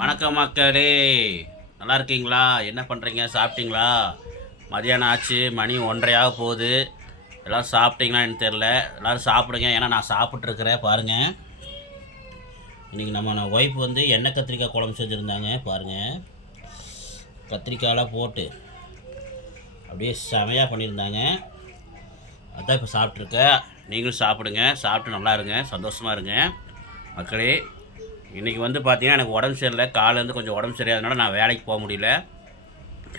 வணக்கம் மக்களே, நல்லா இருக்கீங்களா? என்ன பண்ணுறீங்க? சாப்பிட்டீங்களா? மதியானம் ஆச்சு, மணி 1:30 போகுது. எல்லோரும் சாப்பிட்டீங்களா எனக்கு தெரில. எல்லோரும் சாப்பிடுங்க, ஏன்னா நான் சாப்பிட்ருக்குறேன். பாருங்கள், இன்றைக்கி நம்ம ஒய்ஃப் வந்து எண்ணெய் கத்திரிக்காய் குழம்பு செஞ்சுருந்தாங்க. பாருங்கள், கத்திரிக்காயெலாம் போட்டு அப்படியே செமையாக பண்ணியிருந்தாங்க. அதான் இப்போ சாப்பிட்ருக்கேன். நீங்களும் சாப்பிடுங்க, சாப்பிட்டு நல்லா இருங்க, சந்தோஷமாக இருங்க மக்களே. இன்றைக்கி வந்து பார்த்திங்கன்னா எனக்கு உடம்பு சரியில்லை. காலேருந்து கொஞ்சம் உடம்பு சரியாதனால நான் வேலைக்கு போக முடியல.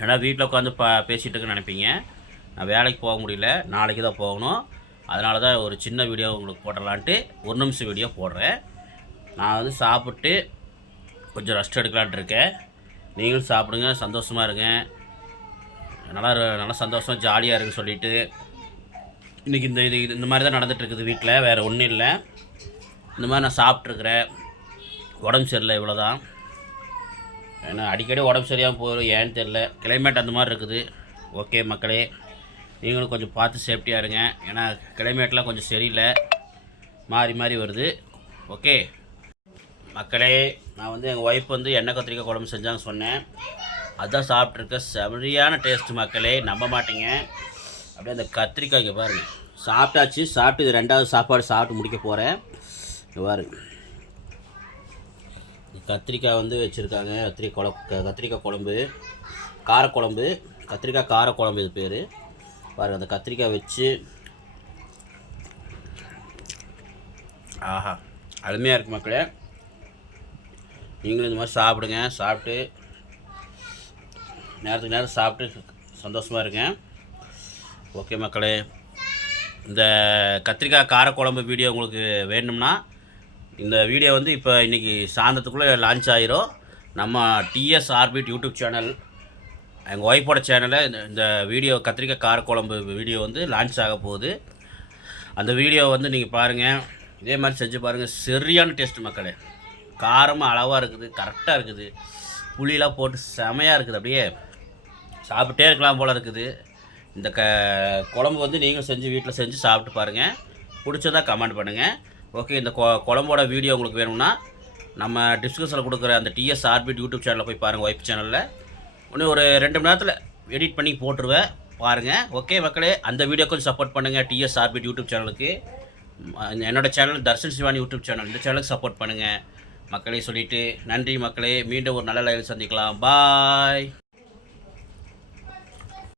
ஏன்னா வீட்டில் உட்காந்து பேசிகிட்டு இருக்குன்னு நினைப்பீங்க. நான் வேலைக்கு போக முடியல, நாளைக்கு தான் போகணும். அதனால தான் ஒரு சின்ன வீடியோ உங்களுக்கு போடலான்ட்டு 1 நிமிஷம் வீடியோ போடுறேன். நான் வந்து சாப்பிட்டு கொஞ்சம் ரெஸ்ட் எடுக்கலான்ட்டு இருக்கேன். நீங்களும் சாப்பிடுங்க, சந்தோஷமாக இருங்க. நல்லா சந்தோஷமாக ஜாலியாக இருக்குன்னு சொல்லிவிட்டு இன்றைக்கி இந்த மாதிரி தான் நடந்துகிட்ருக்குது வீட்டில். வேறு ஒன்றும் இல்லை. இந்த மாதிரி நான் சாப்பிட்ருக்குறேன். உடம்பு சரியில்லை, இவ்வளோதான். ஏன்னா அடிக்கடி உடம்பு சரியாக போயிடும், ஏன்னு தெரில. கிளைமேட் அந்த மாதிரி இருக்குது. ஓகே மக்களே, நீங்களும் கொஞ்சம் பார்த்து சேஃப்டியாக இருங்க. ஏன்னா கிளைமேட்லாம் கொஞ்சம் சரியில்லை, மாறி மாறி வருது. ஓகே மக்களே, நான் வந்து எங்கள் ஒய்ஃப் வந்து எண்ணெய் கத்திரிக்காய் குழம்பு செஞ்சாங்க சொன்னேன். அதுதான் சாப்பிட்ருக்கேன். சரியான டேஸ்ட்டு மக்களே, நம்ப மாட்டீங்க. அப்படியே அந்த கத்திரிக்காய்க்கு பாருங்கள், சாப்பிட்டாச்சு. சாப்பிட்டு இது 2வது சாப்பாடு சாப்பிட்டு முடிக்க போகிறேன். பாருங்க, கத்திரிக்காய் வந்து வச்சுருக்காங்க. கத்திரிக்காய் குழம்பு, காரக்குழம்பு, கத்திரிக்காய் காரக்குழம்பு இது பேர். பாருங்கள், அந்த கத்திரிக்காய் வச்சு ஆஹா அருமையாக இருக்குது மக்களே. நீங்களும் இந்த மாதிரி சாப்பிடுங்க. சாப்பிட்டு நேரத்துக்கு நேரம் சாப்பிட்டு சந்தோஷமாக இருங்க. ஓகே மக்களே, இந்த கத்திரிக்காய் காரக்குழம்பு வீடியோ உங்களுக்கு வேணும்னா இந்த வீடியோ வந்து இப்போ இன்றைக்கி சாயந்தரத்துக்குள்ளே லான்ச் ஆகிரும். நம்ம டிஎஸ் ஆர்பிட் யூடியூப் சேனல், எங்கள் ஒய்ஃபோட சேனலில் இந்த வீடியோ கத்திரிக்காய் காரக்குழம்பு வீடியோ வந்து லான்ச் ஆக போகுது. அந்த வீடியோ வந்து நீங்கள் பாருங்கள், இதே மாதிரி செஞ்சு பாருங்கள். சரியான டேஸ்ட்டு மக்களே. காரமாக அளவாக இருக்குது, கரெக்டாக இருக்குது. புளியெலாம் போட்டு செமையாக இருக்குது. அப்படியே சாப்பிட்டே இருக்கலாம் போல் இருக்குது. இந்த குழம்பு வந்து நீங்கள் செஞ்சு வீட்டில் செஞ்சு சாப்பிட்டு பாருங்கள். பிடிச்சதா கமெண்ட் பண்ணுங்கள். ஓகே, இந்த குழம்போட வீடியோ உங்களுக்கு வேணும்னா நம்ம டிஸ்கிரிப்ஷனில் கொடுக்குற அந்த டிஎஸ் ஆர்பிட் யூடியூப் சேனலில் போய் பாருங்கள். ஒய்ஃப் சேனலில் இன்னும் ஒரு 2 மணி நேரத்தில் எடிட் பண்ணி போட்டுருவேன், பாருங்கள். ஓகே மக்களே, அந்த வீடியோ கொஞ்சம் சப்போர்ட் பண்ணுங்கள். டிஎஸ் ஆர்பிட் யூடியூப் சேனலுக்கு, என்னோடய channel Darshan Shivani YouTube channel, இந்த சேனலுக்கு சப்போர்ட் பண்ணுங்கள் மக்களே. சொல்லிவிட்டு நன்றி மக்களே. மீண்டும் ஒரு நல்ல லைவில் சந்திக்கலாம். பாய்.